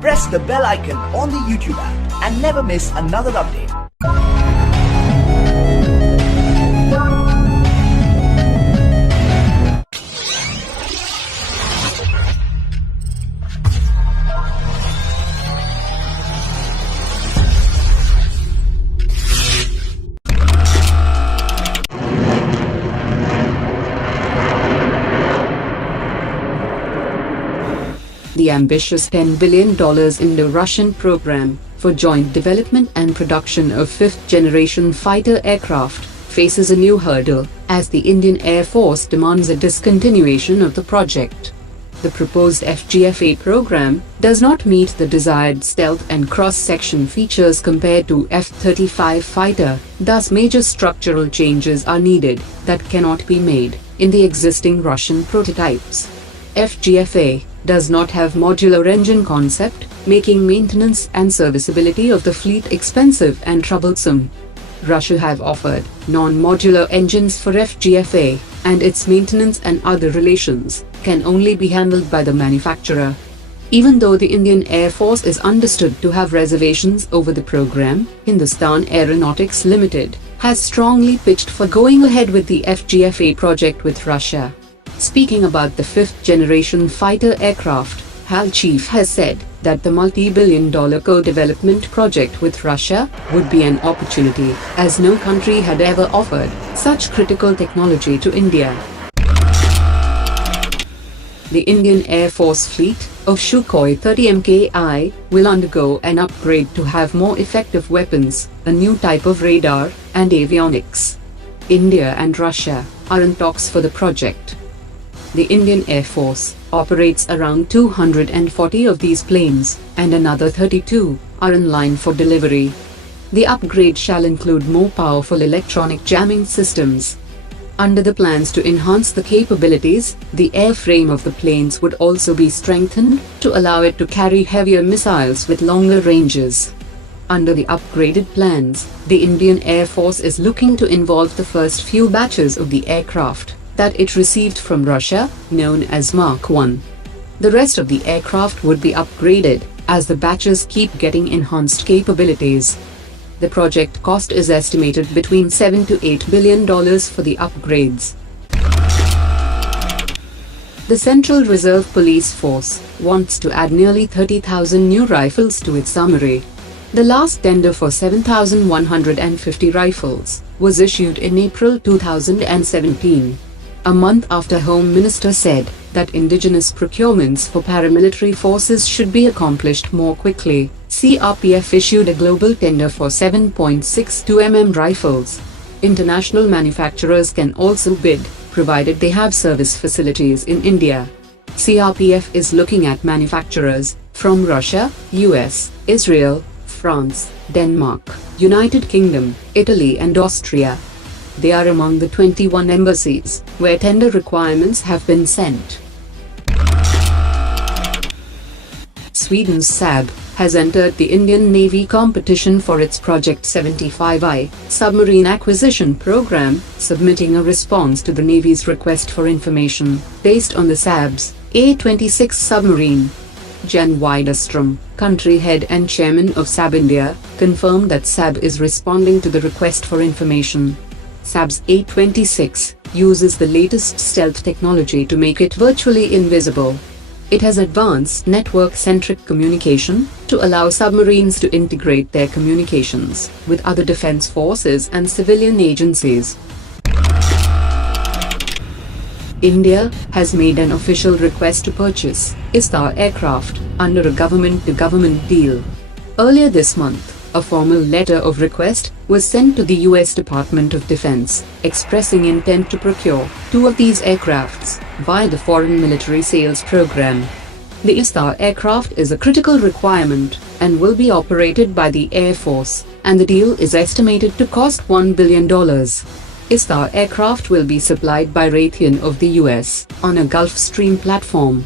Press the bell icon on the YouTube app and never miss another update. The ambitious $10 billion Indo-Russian program for joint development and production of fifth-generation fighter aircraft faces a new hurdle as the Indian Air Force demands a discontinuation of the project. The proposed FGFA program does not meet the desired stealth and cross-section features compared to F-35 fighter, thus major structural changes are needed that cannot be made in the existing Russian prototypes. FGFA does not have modular engine concept, making maintenance and serviceability of the fleet expensive and troublesome. Russia have offered non-modular engines for FGFA, and its maintenance and other relations can only be handled by the manufacturer. Even though the Indian Air Force is understood to have reservations over the program, Hindustan Aeronautics Limited has strongly pitched for going ahead with the FGFA project with Russia. Speaking about the fifth-generation fighter aircraft, HAL chief has said that the multi-billion-dollar co-development project with Russia would be an opportunity, as no country had ever offered such critical technology to India. The Indian Air Force fleet of Sukhoi 30 Mki will undergo an upgrade to have more effective weapons, a new type of radar, and avionics. India and Russia are in talks for the project. The Indian Air Force operates around 240 of these planes, and another 32 are in line for delivery. The upgrade shall include more powerful electronic jamming systems. Under the plans to enhance the capabilities, the airframe of the planes would also be strengthened to allow it to carry heavier missiles with longer ranges. Under the upgraded plans, the Indian Air Force is looking to involve the first few batches of the aircraft that it received from Russia, known as Mark 1. The rest of the aircraft would be upgraded as the batches keep getting enhanced capabilities. The project cost is estimated between $7 to $8 billion for the upgrades. The Central Reserve Police Force wants to add nearly 30,000 new rifles to its armory. The last tender for 7,150 rifles was issued in April 2017. A month after Home Minister said that indigenous procurements for paramilitary forces should be accomplished more quickly, CRPF issued a global tender for 7.62 mm rifles. International manufacturers can also bid, provided they have service facilities in India. CRPF is looking at manufacturers from Russia, US, Israel, France, Denmark, United Kingdom, Italy and Austria. They are among the 21 embassies where tender requirements have been sent. Sweden's Saab has entered the Indian Navy competition for its Project 75I submarine acquisition program, submitting a response to the Navy's request for information based on the Saab's A-26 submarine. Jan Widerstrom, country head and chairman of Saab India, confirmed that Saab is responding to the request for information. Saab's A-26 uses the latest stealth technology to make it virtually invisible. It has advanced network-centric communication to allow submarines to integrate their communications with other defense forces and civilian agencies. India has made an official request to purchase Istar aircraft under a government-to-government deal. Earlier this month, a formal letter of request was sent to the US Department of Defense, expressing intent to procure 2 of these aircrafts via the Foreign Military Sales Program. The Istar aircraft is a critical requirement and will be operated by the Air Force, and the deal is estimated to cost $1 billion. Istar aircraft will be supplied by Raytheon of the US on a Gulfstream platform.